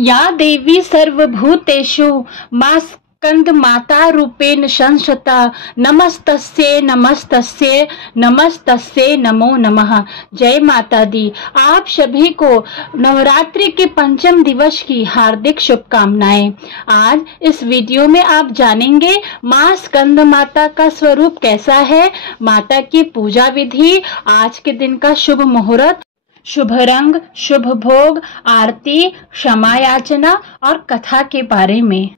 या देवी सर्वभूतेषु मा स्कंद माता रूपेण संस्थिता नमस्तस्ये नमस्तस्ये नमस्तस्ये नमो नमः। जय माता दी। आप सभी को नवरात्रि के पंचम दिवस की हार्दिक शुभकामनाएं। आज इस वीडियो में आप जानेंगे माँ स्कंद माता का स्वरूप कैसा है, माता की पूजा विधि, आज के दिन का शुभ मुहूर्त, शुभ रंग, शुभ भोग, आरती, क्षमा याचना और कथा के बारे में।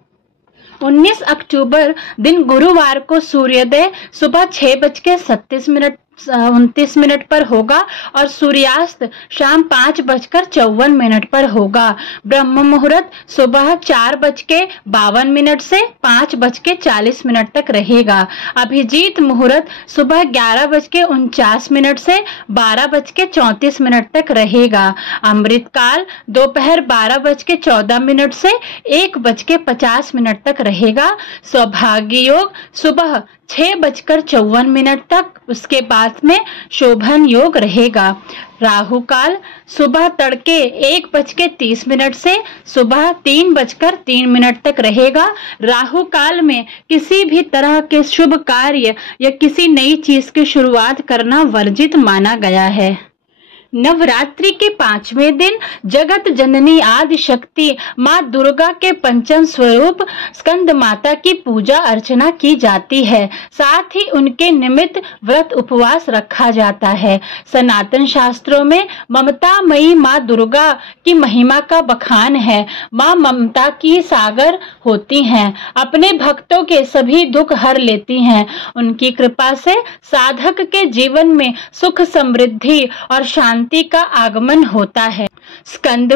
19 अक्टूबर दिन गुरुवार को सूर्योदय सुबह 6:37 पर होगा और सूर्यास्त शाम 5:54 पर होगा। ब्रह्म मुहूर्त सुबह 4:52 से 5:40 तक रहेगा। अभिजीत मुहूर्त सुबह 11:49 से 12:34 तक रहेगा। अमृत काल दोपहर 12:14 से 1:50 तक रहेगा। सौभाग्य योग सुबह 6:54 तक, उसके बाद में शोभन योग रहेगा। राहु काल सुबह तड़के 1:30 से सुबह 3:03 तक रहेगा। राहु काल में किसी भी तरह के शुभ कार्य या किसी नई चीज की शुरुआत करना वर्जित माना गया है। नवरात्रि के 5वें दिन जगत जननी आदि शक्ति माँ दुर्गा के पंचम स्वरूप स्कंद माता की पूजा अर्चना की जाती है। साथ ही उनके निमित्त व्रत उपवास रखा जाता है। सनातन शास्त्रों में ममतामयी माँ दुर्गा की महिमा का बखान है। माँ ममता की सागर होती हैं, अपने भक्तों के सभी दुख हर लेती हैं। उनकी कृपा से साधक के जीवन में सुख, समृद्धि और शांति का आगमन होता है। स्कंद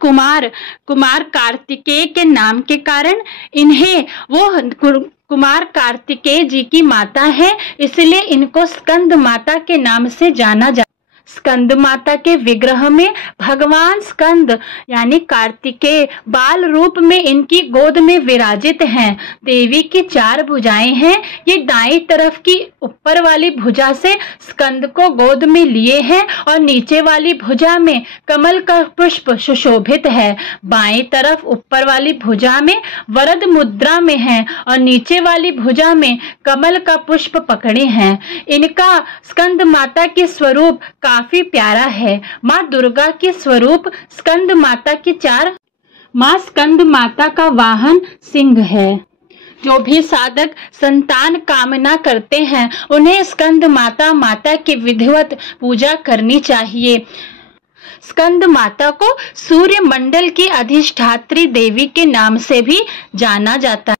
कुमार कार्तिकेय के नाम के कारण इन्हें वो कुमार कार्तिकेय जी की माता है, इसलिए इनको स्कंद माता के नाम से जाना जाता है। स्कंद माता के विग्रह में भगवान स्कंद यानी कार्तिकेय बाल रूप में इनकी गोद में विराजित हैं। देवी की 4 भुजाएं हैं। ये दाईं तरफ की ऊपर वाली भुजा से स्कंद को गोद में लिए हैं और नीचे वाली भुजा में कमल का पुष्प सुशोभित है। बाईं तरफ ऊपर वाली भुजा में वरद मुद्रा में है और नीचे वाली भुजा में कमल का पुष्प पकड़े हैं। इनका स्कंद माता के स्वरूप काफी प्यारा है। माँ दुर्गा के स्वरूप स्कंद माता की 4 माँ स्कंद माता का वाहन सिंह है। जो भी साधक संतान कामना करते हैं उन्हें स्कंद माता की विधिवत पूजा करनी चाहिए। स्कंद माता को सूर्य मंडल की अधिष्ठात्री देवी के नाम से भी जाना जाता है।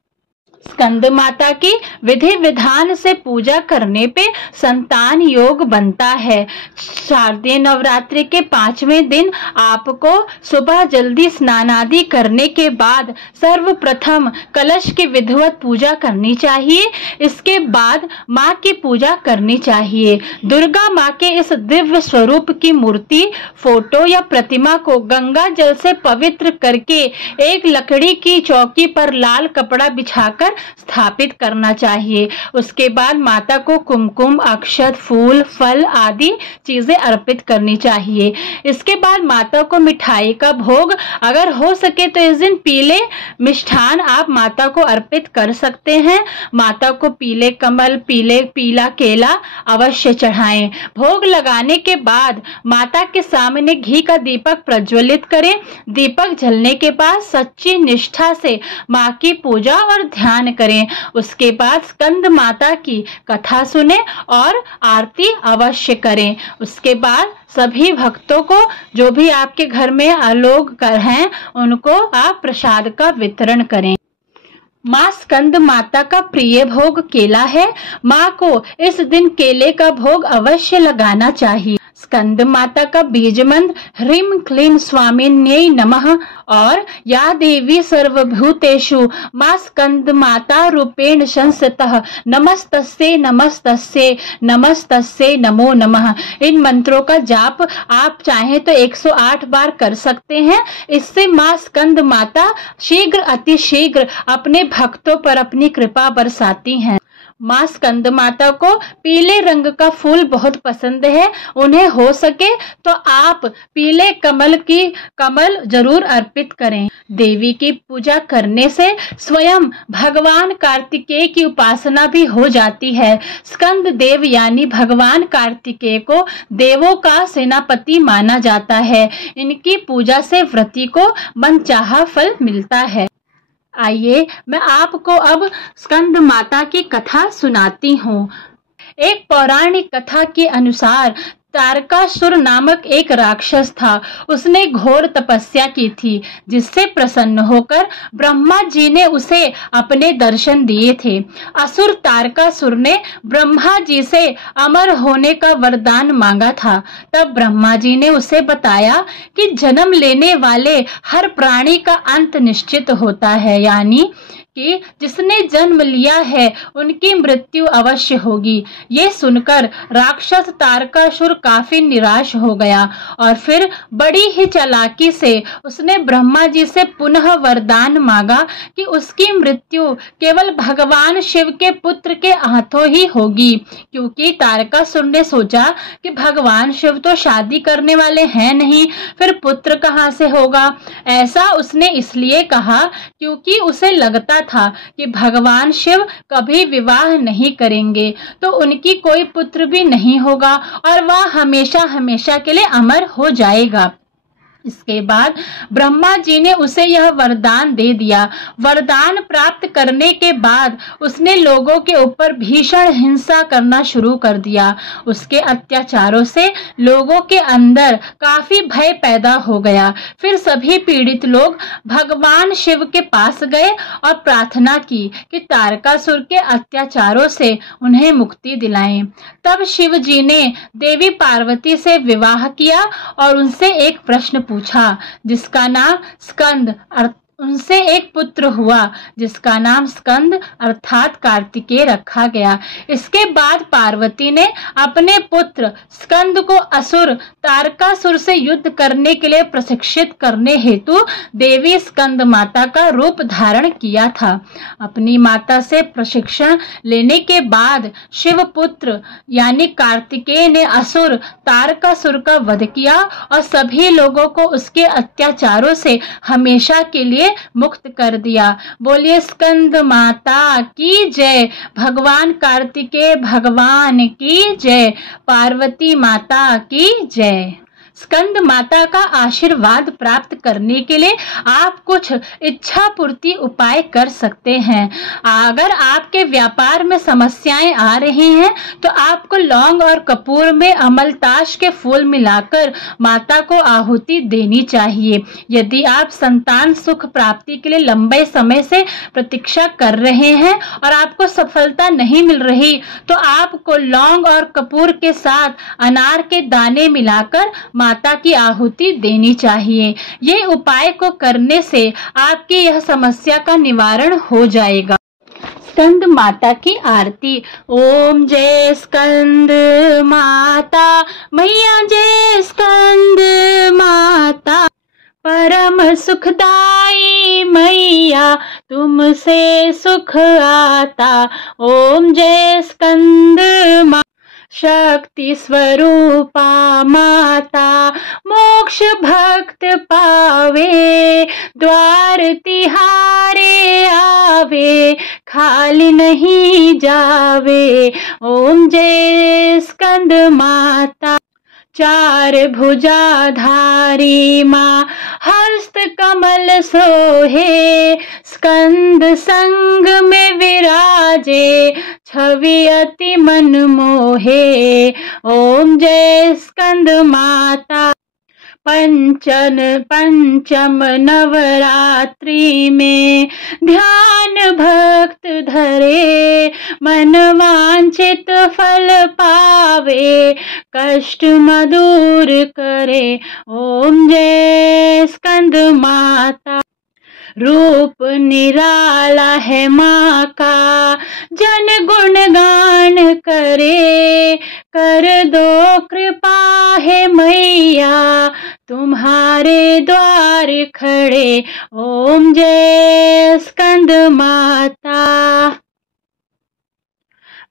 स्कंद माता की विधि विधान से पूजा करने पे संतान योग बनता है। शारदीय नवरात्रि के 5वें दिन आपको सुबह जल्दी स्नान आदि करने के बाद सर्वप्रथम कलश की विधिवत पूजा करनी चाहिए। इसके बाद माँ की पूजा करनी चाहिए। दुर्गा माँ के इस दिव्य स्वरूप की मूर्ति, फोटो या प्रतिमा को गंगा जल से पवित्र करके एक लकड़ी की चौकी पर लाल कपड़ा बिछाकर स्थापित करना चाहिए। उसके बाद माता को कुमकुम, अक्षत, फूल, फल आदि चीजें अर्पित करनी चाहिए। इसके बाद माता को मिठाई का भोग, अगर हो सके तो इस दिन पीले मिष्ठान आप माता को अर्पित कर सकते हैं। माता को पीले कमल, पीला केला अवश्य चढ़ाएं। भोग लगाने के बाद माता के सामने घी का दीपक प्रज्वलित करें। दीपक जलने के बाद सच्ची निष्ठा से माँ की पूजा और ध्यान करें। उसके बाद स्कंद माता की कथा सुने और आरती अवश्य करें। उसके बाद सभी भक्तों को, जो भी आपके घर में लोग हैं, उनको आप प्रसाद का वितरण करें। माँ स्कंद माता का प्रिय भोग केला है। माँ को इस दिन केले का भोग अवश्य लगाना चाहिए। स्कंद माता का बीज मंत्र ह्रीं क्लीं स्वामिन्यै नमः और या देवी सर्वभूतेषु माँ स्कंद माता रूपेण संस्थितः नमस्तस्ये नमस्तस्ये नमस्तस्ये नमो नमः। इन मंत्रों का जाप आप चाहें तो 108 बार कर सकते हैं। इससे माँ स्कंद माता शीघ्र अति शीघ्र अपने भक्तों पर अपनी कृपा बरसाती हैं। माँ स्कंद माता को पीले रंग का फूल बहुत पसंद है। उन्हें हो सके तो आप पीले कमल जरूर अर्पित करें। देवी की पूजा करने से स्वयं भगवान कार्तिकेय की उपासना भी हो जाती है। स्कंद देव यानी भगवान कार्तिकेय को देवों का सेनापति माना जाता है। इनकी पूजा से व्रती को मनचाहा फल मिलता है। आइए मैं आपको अब स्कंद माता की कथा सुनाती हूँ। एक पौराणिक कथा के अनुसार तारकासुर नामक एक राक्षस था। उसने घोर तपस्या की थी, जिससे प्रसन्न होकर ब्रह्मा जी ने उसे अपने दर्शन दिए थे। असुर तारकासुर ने ब्रह्मा जी से अमर होने का वरदान मांगा था। तब ब्रह्मा जी ने उसे बताया कि जन्म लेने वाले हर प्राणी का अंत निश्चित होता है, यानी कि जिसने जन्म लिया है उनकी मृत्यु अवश्य होगी। ये सुनकर राक्षस तारकासुर काफी निराश हो गया और फिर बड़ी ही चालाकी से उसने ब्रह्मा जी से पुनः वरदान मांगा कि उसकी मृत्यु केवल भगवान शिव के पुत्र के हाथों ही होगी, क्योंकि तारकासुर ने सोचा कि भगवान शिव तो शादी करने वाले हैं नहीं, फिर पुत्र कहाँ से होगा। ऐसा उसने इसलिए कहा क्योंकि उसे लगता था कि भगवान शिव कभी विवाह नहीं करेंगे, तो उनकी कोई पुत्र भी नहीं होगा और वह हमेशा हमेशा के लिए अमर हो जाएगा। इसके बाद ब्रह्मा जी ने उसे यह वरदान दे दिया। वरदान प्राप्त करने के बाद उसने लोगों के ऊपर भीषण हिंसा करना शुरू कर दिया। उसके अत्याचारों से लोगों के अंदर काफी भय पैदा हो गया। फिर सभी पीड़ित लोग भगवान शिव के पास गए और प्रार्थना की कि तारकासुर के अत्याचारों से उन्हें मुक्ति दिलाएं। तब शिव जी ने देवी पार्वती से विवाह किया और उनसे एक प्रश्न पूछा, जिसका नाम स्कंद उनसे एक पुत्र हुआ जिसका नाम स्कंद अर्थात कार्तिकेय रखा गया। इसके बाद पार्वती ने अपने पुत्र स्कंद को असुर तारकासुर से युद्ध करने के लिए प्रशिक्षित करने हेतु देवी स्कंद माता का रूप धारण किया था। अपनी माता से प्रशिक्षण लेने के बाद शिव पुत्र यानी कार्तिकेय ने असुर तारकासुर का वध किया और सभी लोगों को उसके अत्याचारों से हमेशा के लिए मुक्त कर दिया। बोलिए स्कंद माता की जय, भगवान कार्तिकेय भगवान की जय, पार्वती माता की जय। स्कंद माता का आशीर्वाद प्राप्त करने के लिए आप कुछ इच्छा पूर्ति उपाय कर सकते हैं। अगर आपके व्यापार में समस्याएं आ रही हैं तो आपको लौंग और कपूर में अमलताश के फूल मिलाकर माता को आहुति देनी चाहिए। यदि आप संतान सुख प्राप्ति के लिए लंबे समय से प्रतीक्षा कर रहे हैं और आपको सफलता नहीं मिल रही तो आपको लौंग और कपूर के साथ अनार के दाने मिलाकर माता की आहुति देनी चाहिए। ये उपाय को करने से आपकी यह समस्या का निवारण हो जाएगा। स्कंद माता की आरती। ओम जय स्कंद माता मैया, जय स्कंद माता परम सुखदाई मैया, तुमसे सुख आता। ओम जय स्कंद माता शक्ति स्वरूपा माता, मोक्ष भक्त पावे, द्वार तिहारे आवे, खाली नहीं जावे। ओम जय स्कंद माता चार भुजाधारी माँ, हस्त कमल सोहे, स्कंद संग में विराजे, छवि अति मन मोहे। ओम जय स्कंद माता पंचम नवरात्रि में ध्यान भक्त धरे, मन वांछित फल पावे, कष्ट मधुर करे। ओम जय स्कंद माता रूप निराला है माँ का, जन गुणगान करे, कर दो कृपा है मैया, तुम्हारे द्वार खड़े। ओम जय स्कंद माता।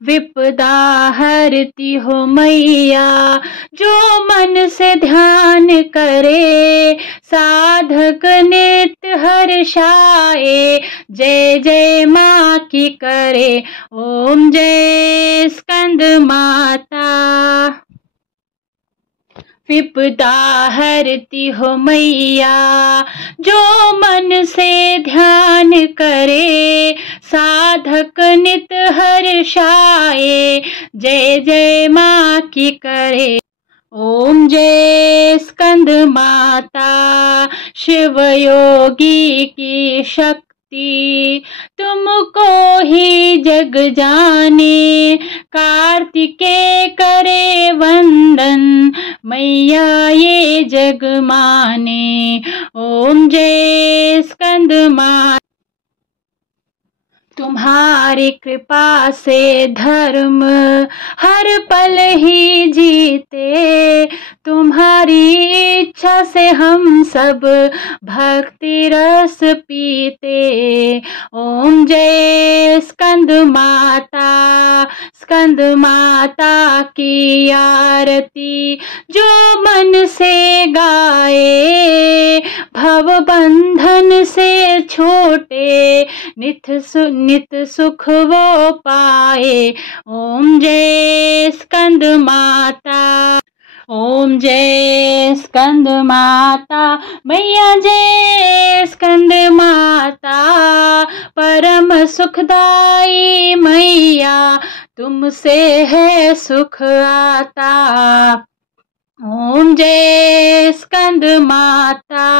विपदा हरती हो मैया, जो मन से ध्यान करे, साधक नित्य हर्षाए, जय जय माँ की करे। ओम जय स्कंद माता। विपदा हरती हो मैया, जो मन से ध्यान करे, साधक नित हर्षाए, जय जय माँ की करे। ओम जय स्कंद माता। शिव योगी की शक्ति तुमको ही जग जाने, कार्तिकेय करे वंदन, मैया ये जग माने। ओम जय स्कंद माता। तुम्हारी कृपा से धर्म हर पल ही जीते, तुम्हारी इच्छा से हम सब भक्ति रस पीते। ओम जय स्कंद माता। स्कंद माता की आरती जो मन से गाए, भव बंधन से छोटे, नित सुख वो पाए। ओम जय स्कंद माता। ओम जय स्कंद माता। मैया जय स्कंद माता। परम सुखदाई मैया, तुमसे है सुख आता। ओम जय स्कंद माता।